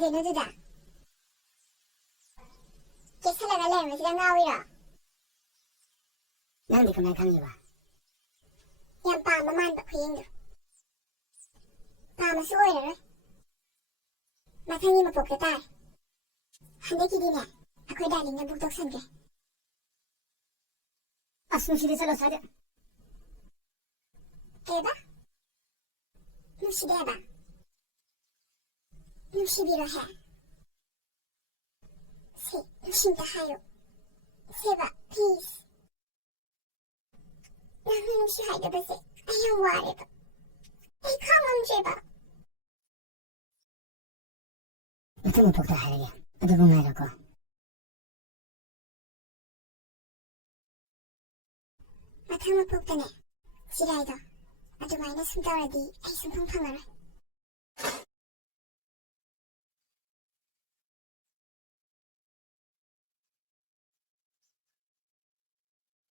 ꯀꯩꯗꯩꯅꯣ ꯑꯗꯨꯗ ꯀꯦꯁꯜꯂꯒ ꯂꯩꯔꯝꯕꯁꯤꯗ ꯉꯥꯎꯏꯔꯣ ꯅꯪꯗꯤ ꯀꯃꯥꯏꯅ ꯈꯪꯉꯤꯕ ꯌꯥꯝ ꯄꯥꯝꯕ ꯃꯥꯟꯕ ꯈꯨꯌꯦꯡꯗꯣ ꯄꯥꯝꯃꯁꯨ ꯑꯣꯏꯔꯔꯣꯏ ꯃꯊꯪꯒꯤ ꯃꯄꯣꯛꯇ ꯇꯥꯔꯦ ꯍꯟꯗꯛꯀꯤꯗꯤꯅꯦ ꯑꯩꯈꯣꯏ ꯗꯥꯔꯂꯤꯡꯅ ꯕꯨꯛ ꯇꯧꯁꯟꯒ꯭ꯔꯦ ꯑꯁ ꯅꯨꯡꯁꯤꯗꯦ ꯆꯠꯂꯣ ꯁ꯭ꯋꯥꯏꯗ ꯀꯩꯕ ꯅꯨꯡꯁꯤꯗꯦ ꯍꯥꯏꯕ ꯅꯨꯡꯁꯤꯕꯤꯔꯣꯍꯦ ꯁꯤ ꯅꯨꯡꯁꯤꯝꯇ ꯍꯥꯏꯌꯣ ꯁꯦꯕ ꯄ꯭ꯂꯤꯖ ꯅꯪꯅ ꯅꯨꯡꯁꯤ ꯍꯥꯏꯗꯕꯁꯦ ꯑꯩ ꯌꯥꯝ ꯋꯥꯔꯦꯕ ꯑꯩ ꯈꯥꯡꯉꯝꯗ꯭ꯔꯦꯕ ꯃꯊꯪ ꯃꯄꯣꯛꯇ ꯍꯥꯏꯔꯒꯦ ꯑꯗꯨꯕꯨ ꯉꯥꯏꯔꯣꯀꯣ ꯃꯊꯪ ꯃꯄꯣꯛꯇꯅꯦ ꯆꯤꯔꯥꯏꯗꯣ ꯑꯗꯨꯃꯥꯏꯅ ꯁꯨꯝ ꯇꯧꯔꯗꯤ ꯑꯩ ꯁꯨꯡꯐꯪ ꯐꯪꯉꯔꯣꯏ